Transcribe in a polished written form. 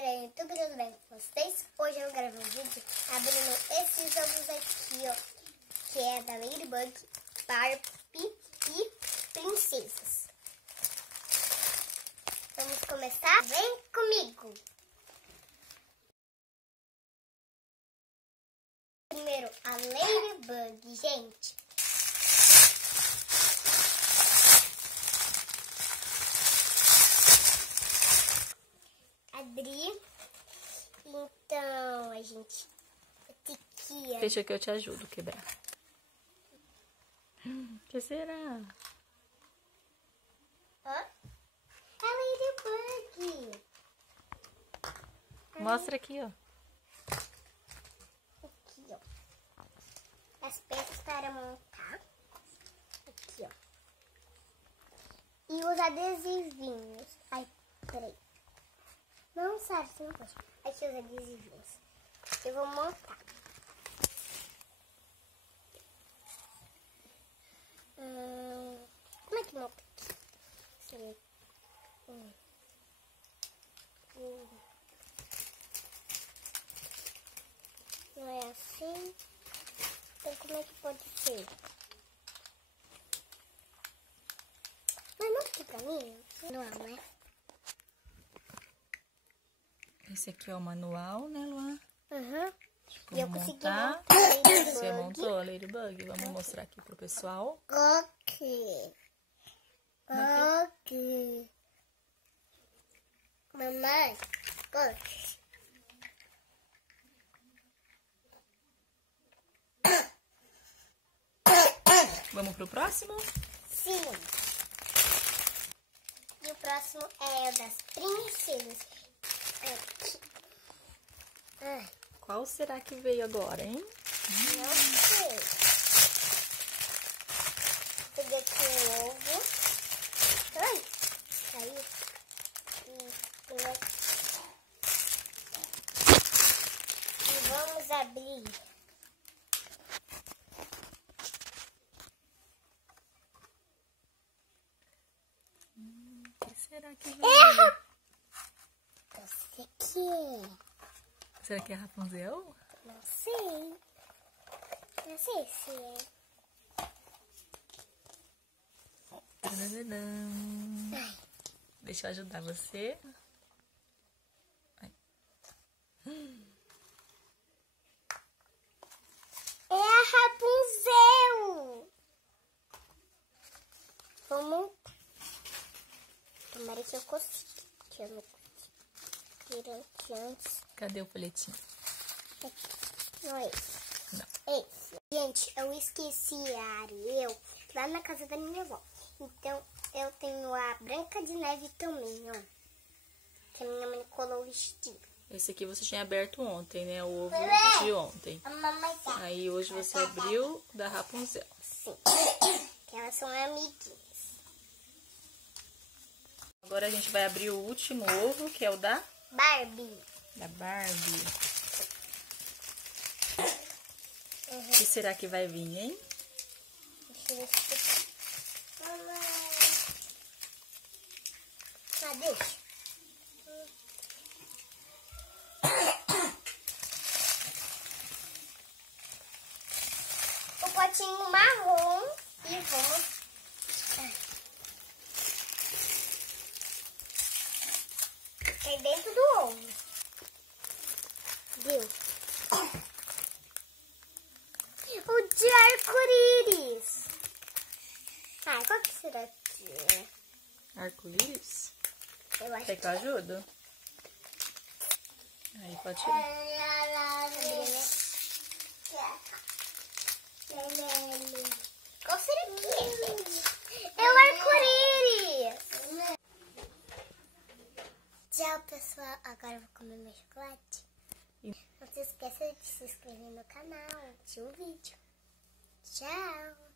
galera, YouTube, tudo bem com vocês? Hoje eu gravo um vídeo abrindo esses ovos aqui, ó, que é da Ladybug, Barbie e Princesas. Vamos começar? Vem comigo! Primeiro, a Ladybug, gente. Abrir. Então, a gente tem que... Deixa que eu te ajudo a quebrar. O que será? Ó. É Ladybug. Mostra aqui, ó. Aqui, ó. As peças para montar. Aqui, ó. E os adesivinhos. Ai, peraí. Não, sério, você não pode. Aqui os adesivinhos. Eu vou montar. Como é que monta aqui? Não é assim? Então como é que pode ser? Mas não fica pra mim? Não, né? Esse aqui é o manual, né, Luan? Uhum. E eu consegui montar. montar. Você montou a Ladybug? Vamos mostrar aqui pro pessoal. Ok. Ok. Mamãe, ok. Vamos pro próximo? Sim. E o próximo é o das princesas. Aqui. Ai, Qual será que veio agora, hein? não sei. Peguei aqui o ovo. Ai, saiu. E vamos abrir. O que será que veio? Esse aqui. Será que é Rapunzel? Não sei. Não sei se é. Tadadadam. Ai. Deixa eu ajudar você. Ai. É a Rapunzel. Vamos. Tomara que eu consiga. Que eu não consegui antes. Cadê o folhetinho? Não é esse. Não. É esse. Gente, eu esqueci a Ariel lá na casa da minha avó. Então, eu tenho a Branca de Neve também, ó. Que a minha mãe colou o vestido. Esse aqui você tinha aberto ontem, né? O ovo de ontem. A mamãe tá. Aí hoje você abriu da Rapunzel. Sim. Que elas são amiguinhas. Agora a gente vai abrir o último ovo, que é o da Barbie. Barbie. O que será que vai vir, hein? Deixa eu ver se... Mamãe. Ah, deixa. O potinho marrom e vamos... É dentro do ovo. Deu. O de arco-íris. Ah, qual que será que é? Arco-íris? Eu acho Quer que eu ajudo? Aí pode tirar. Qual será que é, gente? É o arco-íris. Tchau, pessoal. Agora eu vou comer meu chocolate. Não se esqueça de se inscrever no canal, curtir o vídeo. Tchau.